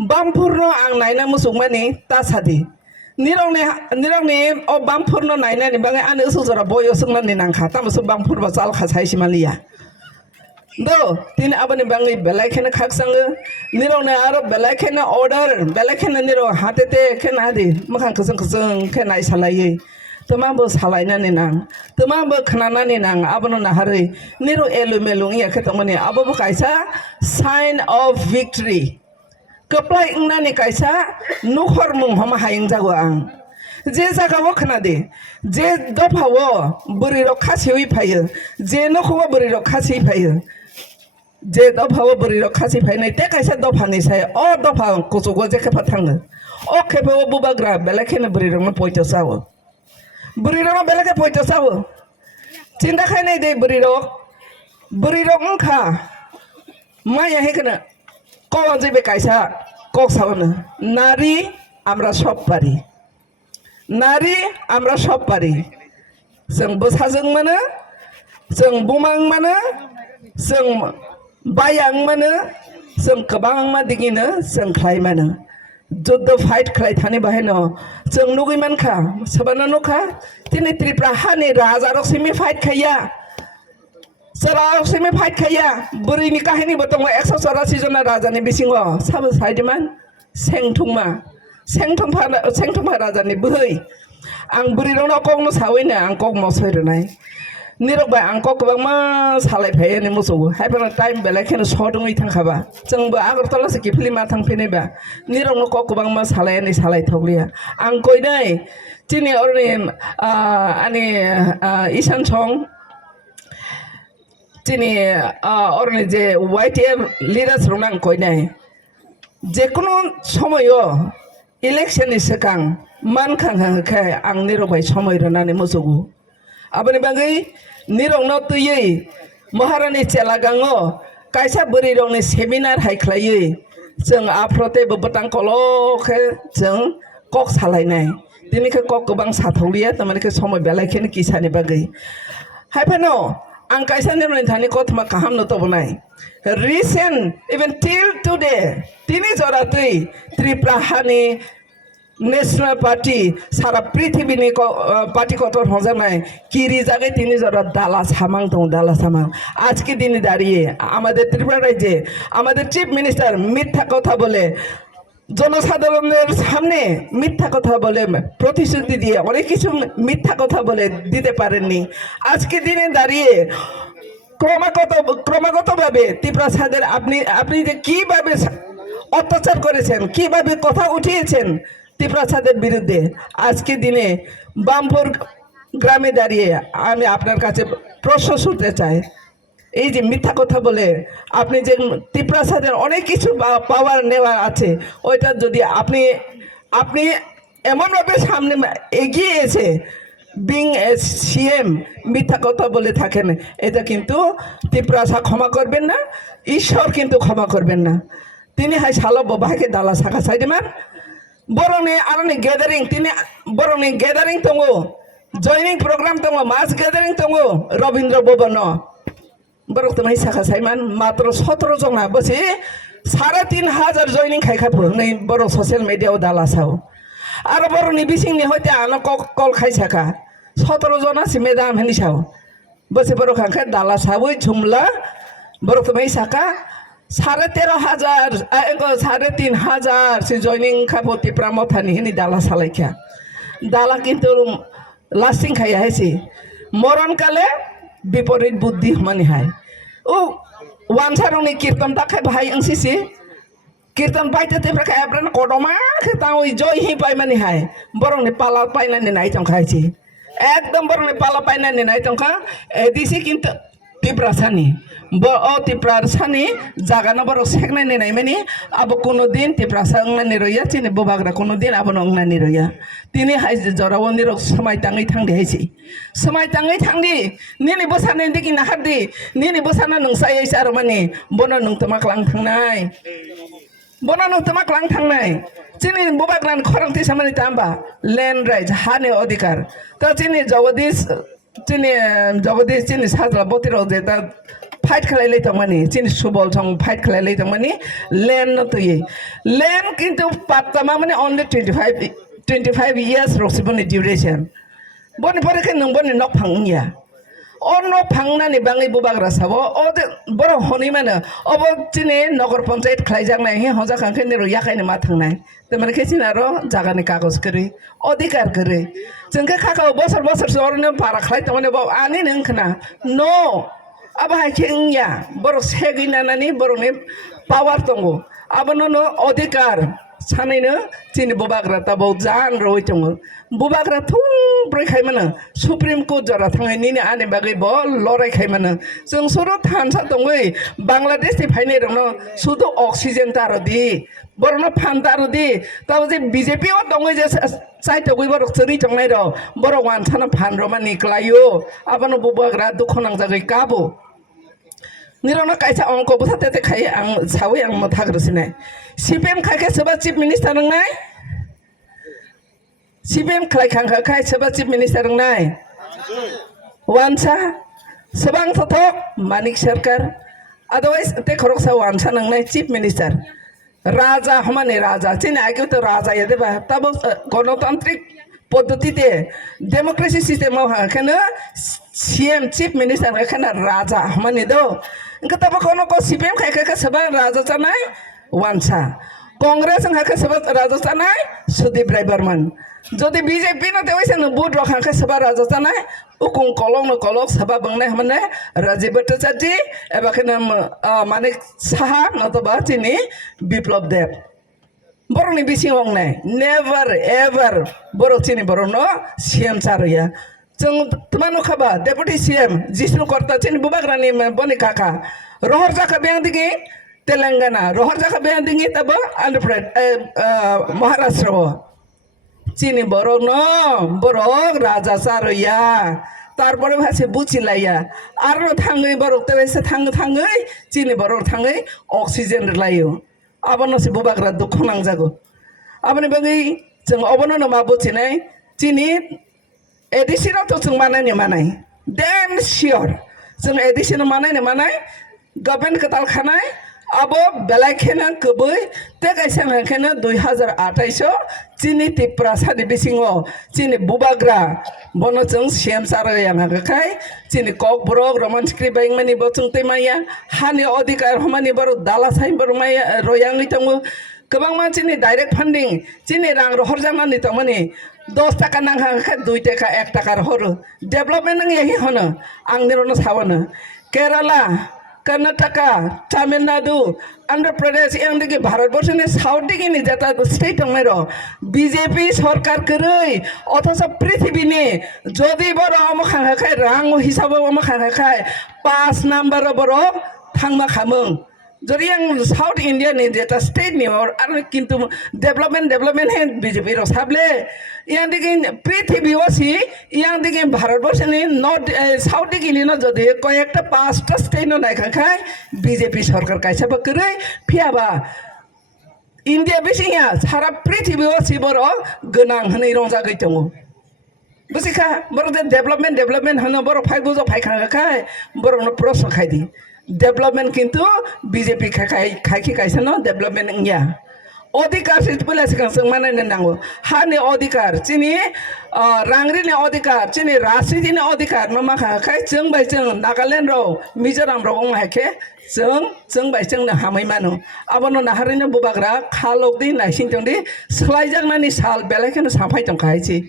बामफोरनो आं नायना मोसौ माने तासादि निरंनि ओ बामफोरनो नायनानै बाङाय आनो सुजरा बयो सोंनानै नांखा तामसो बामफोरबा चालखा साइसि मालिया दो तीन abani bangi belakena khaksange nirone aro belakena order belakena niro hatete kena di makan kusung kena salai temambo salainani nang temambo khananani nang abono nahari niro elumelu ya ketomani abobo kaisa sign of victory keplai nani kaisa nukhor mung hama hayang jago ang जे जागाव खोनादे जे दफाव बोरै रखासेवै फायो जे नखौबो बोरै रखासे फायो जे दफाव बोरै रखासे फायनाय ते कायसा दफानि साय अ दफा कुचुगो जे खेफा थाङो अ खेफाव बुबाग्रा बेलेखेनो बोरै रंनो पयतो सावो बोरै रंनो बेलेखे पयतो सावो चिन्ता खायनाय दे बोरै रं खा माया हेकनो क जेबे कायसा क सावनो नारी আমরা সব পারি नारी আমরা সব পারি जों बोसाजों मानो जों बुमां मानो जों बायां मानो जों गोबां मादिगिनो जों ख्लाय मानो जुद्ध फाइट ख्लाय थाने बाहायनो जों नुगैमानखा सोबानो नुखा दिनै त्रिपुरा हानि राजा रक्सिमि फाइट खाया सोरा रक्सिमि फाइट खाया बोरैनि काहिनिबो दङ 184 जना राजानि बिसिङाव साबो साइदिमान सेंथुमफा राजानि बोहै आं बुरिरावनो कगनो सावैनो आं कग मसैरनाय निरबाय आं कग गोबां मा सालायफायो मोसौ हायफोरा टाइम बेलेखेनो सदङै थांखाबा जोंबो आगरतलासे किफिलि मा थांफिनैबा निरंनो कग गोबां मा सालायनि सालायथावलिया आं कइनाय दिनै अरनि आनि इसान सं दिनै अरनि जे वाइटिएम लिडार्स रं आं कइनाय जेकुनु समयो इलेक्शन सिगां मानखांखाय आं निरबाय समय रनानै मोसौगु आबनि बागै निरंनो तुयै महारानी चेलागाङो कायसा बोरै रंनि सेमिनार हायख्लायै जों आफ्रते बबतां कलखे जों कक सालायनाय दिनैखौ कक गोबां साथौलिया तामानेखौ समय बेलायखेनो किसानि बागै हायफानो आं कायसा निरनि थानि कथमा काहामनो तबनाय recent even till today tini jora tui Tripura hani National Party সারা পৃথিবীনি পার্টি কতর হজানায় কিরি জায়গায় তিনি জরা দালা সামাং দং দালা সামাং আজকে দিনে দাঁড়িয়ে আমাদের ত্রিপুরা রাজ্যে আমাদের চিফ মিনিস্টার মিথ্যা কথা বলে জনসাধারণের সামনে মিথ্যা কথা বলে প্রতিশ্রুতি দিয়ে অনেক কিছু মিথ্যা কথা বলে দিতে পারেননি আজকে দিনে দাঁড়িয়ে ক্রমাগতভাবে ত্রিপুরা সাদের আপনি যে কিভাবে অত্যাচার করেছেন কিভাবে কথা উঠিয়েছেন ত্রিপুরা সাদের বিরুদ্ধে আজকে দিনে বামপুর গ্রামে দাঁড়িয়ে আমি আপনার কাছে প্রশ্ন শুনতে চাই এই যে মিথ্যা কথা বলে আপনি যে ত্রিপুরা সাদের অনেক কিছু পাওয়ার নেওয়া আছে ওইটা যদি আপনি এমনভাবে সামনে এগিয়ে এসে বিং সিএম মিথ্যা কথা বলে থাকেন এটা কিন্তু ত্রিপুরা ক্ষমা করবেন না ঈশ্বর কিন্তু ক্ষমা করবেন না তিনি হাই সালো বাবাকে দালা শাখা সাইডেমার বরংনি আরনি গ্যাদারিং তিনি বরংনি গ্যাদারিং দङ জয়নিং প্রোগ্রাম দङ মাস গ্যাদারিং দङ রবীন্দ্র ভবন বরং তুমি শাখা সাইমান মাত্র 17 जना বসে 3500 জয়নিং খাইখাফো नै বড় সোশ্যাল মিডিয়াও দালা সাও আর বরংনি বিসিংনি হইতে আনো কল খাইসাকা 17 जना সি মেদাম হেনি সাও বসে বড় খাখা দালা সাবই ঝুমলা বরং তুমি শাখা 3,500 से जॉइनिंग खाबो ত্রিপুরা मथानी हिनी दाला सालायखा दाला किन्तु लास्टिंग खाया है सी मरण काले विपरीत बुद्धि माने हाय ओ वानसारंनि कीर्तन ताखाय भाई अंसिसि कीर्तन पाइते तेफ्रा खायब्रान कोडमा खेताव जय हि पाइ माने हाय बरंनि पाला पाइनानि नाय तंखायसि एकदम बरंनि पाला पाइनानि नाय तंखा एदिसि किन्तु ত্রিপুরা সানি ত্রিপুরা সানি জাগানো বড় সেকনানি নাই মানে আবো কোনো দিন ত্রিপুরা সাংনানি রইয়া চিনি ববাগ্রা কোনো দিন আবো নংনানি রইয়া তিনি হাই জরাবনি রক সময় তাঙै थांदि हायसि সময় তাঙै थांदि निनि बोसाने दिगि नाहारदि निनि बोसाना नंसाय सार माने बनो नंतमाक लां थांनाय बनो नंतमाक लां थांनाय चिनि बबाग्रान खरंति सामानि तांबा लैंड राइट हानि अधिकार तो चिनि जगदीश चिनि साजला बतिराव जे दा फाइट खालायलाय थांमानि चिनि सुबल थं फाइट खालायलाय थांमानि लैंड न तुये लैंड किंतु पात्तामा माने only 25 years रसिबनि ड्यूरेशन बनि परे के नंबनि नक फांगिया অন্য ফাংনানি বাঙালি বুবাগ্রা সাব ও বড় হনি মানে অব চিনে নগর পঞ্চায়েত খাইজাংনাই হে হজা খাংখে নিরো ইয়াখাইনে মা থাংনাই তেমন খেছিন আরো জাগানি কাগজ করে অধিকার করে जोंखौ खाखाव बोसोर बोसोर सरनो भारा खालाय तमने बाव आनि नोंखना नो अब हायखे इंया बर सेगिनानानि बरनि पावार दंगो आबनो नो अधिकार सानैनो चिनि बुबाग्रा ताबो जान रय दङ बुबाग्रा थुंब्रै खायमानो सुप्रिम कोर्ट जरा थांनायनि आनि बागै बल लराय खायमानो जों सुरु थानसा दङै बांलादेश नि फाइने रनो सुदु अक्सिजेन तारदि बरनो फान तारदि ताबो जे बीजेपी ओ दङै जे साइतो गय बर चरि जंनाय र बर वानसाना फान रमा निकलायो आबनो बुबाग्रा दुखनां जागै काबो निरनो कायसा अंक बुथाते खाय आं सावै आं मथाग्रसिनाय सीपीएम खायखे सोबा चीफ मिनिस्टार नंनाय सीपीएम खायखांखा खाय सोबा चीफ मिनिस्टार नंनाय वानसा सबां थथक मानिक सरकार अदरवाइज ते खरकसा वानसा नंनाय चीफ मिनिस्टार राजा हमाने राजा चिने आगे तो राजा ये देबा तब गणतांत्रिक पद्धतिते डेमोक्रेसी सिस्टम हाखानो सीएम चीफ मिनिस्टार हाखाना राजा हमाने दो इनका तब कोनो को सीपीएम खायखा सबा राजा जानाय वानसा कांग्रेस हाखा सबा राजा जानाय सुदीप राय बर्मन যদি বিজেপি ন দেওয়াইছে বুট রখাকে সবা রাজা জানাই উকুং কলং ন কলক সবা বংনাই মানে রাজীব ভট্টাচার্য এবাকে মানিক সাহা নতবা চিনি Biplab Deb বরনি BC হংনাই never ever বড় চিনি বড় ন সিএম চারইয়া जों तुमानो खाबा डेपुटी सीएम जिष्णु कर्ता चिनि बुबाग्रानि बनि काका रहर जाका बेंग दिगे तेलंगाना रहर जाका बेंग दिगे तब आंध्र प्रदेश महाराष्ट्र চিনি বড় ন বড় রাজা চারইয়া তারপরে ভাসে বুচিলাইয়া আর থাঙै বড়তে ভাসে থাঙै চিনি বড় থাঙै অক্সিজেন লাयो আবনসে বুবাগ্রা দুঃখ নাंजागो आबनि बागै जों अबनो मा बुचिनाय चिनि एडिशनाव तो जों मानाय डेम सियर जों एडिशनाव मानाय गभर्नमेंट कताल खानाय अब बेलाखेना कबै ते कायसा हाखेना 2028 चिनि तिप्रा सानि बिसिङो चिनि बुबाग्रा बनो जों सीएम सारया हाखाय चिनि कक ब्रक रोमान्टिक बायमानि बचुं तैमाया हानि अधिकार हमानि बर दाला साइ बर माया रयांगै तंगो गोबां मानसिनि डाइरेक्ट फंडिं चिनि रां रहर जानानै तंमानि 10 टाका नांखाय 2 टाका 1 टाका हरो डेभलपमेन्ट नंग यही होनो आं निरनो सावनो केराला कर्नाटका तामिलनाडु आंध्र प्रदेश एं दिगे भारतवर्ष ने साउथ दिगे नि जेता स्टेट दंनाय र बीजेपी सरकार करै अथच पृथ्वी ने जदि बर अमखाखाय रां हिसाब अमखाखाय 5 नम्बर बर थांमा खामों जदि आं साउथ इंडिया नि जेता स्टेट नि आरो किन्तु डेभलपमेन्ट हे बीजेपी र साबले यां दिगे पृथ्वी वसि यां दिगे भारतवर्ष नि नॉर्थ साउथ दिगे नि न जदि कयेकटा 5टा स्टेट न नायखाखाय बीजेपी सरकार कायसाबा करै फियाबा इंडिया बिसिया सारा पृथ्वी वसि बर गोनां हनै रंजागै दङ बुजिखा बर डेभलपमेन्ट होनो बर फाइबुजो फाइखाखाय बरनो प्रश्न खायदि डेभलपमेन्ट किन्तु बीजेपी खायखि कायसानो डेभलपमेन्ट इंया अधिकार सिटपुलास कांसं मानायनो नांगौ हानि अधिकार चिनि रांग्रिनि अधिकार चिनि राजनीतिनि अधिकार न माखाखाय जों बाय जों नागालेण्ड राव मिजोराम राव हायखे जों बाय जोंनो हामै मानो आबनो नाहारिनो बुबाग्रा खालौदि नायसिंदोंदि सोलायजांनानि साल बेलायखौनो साफाय दंखायसि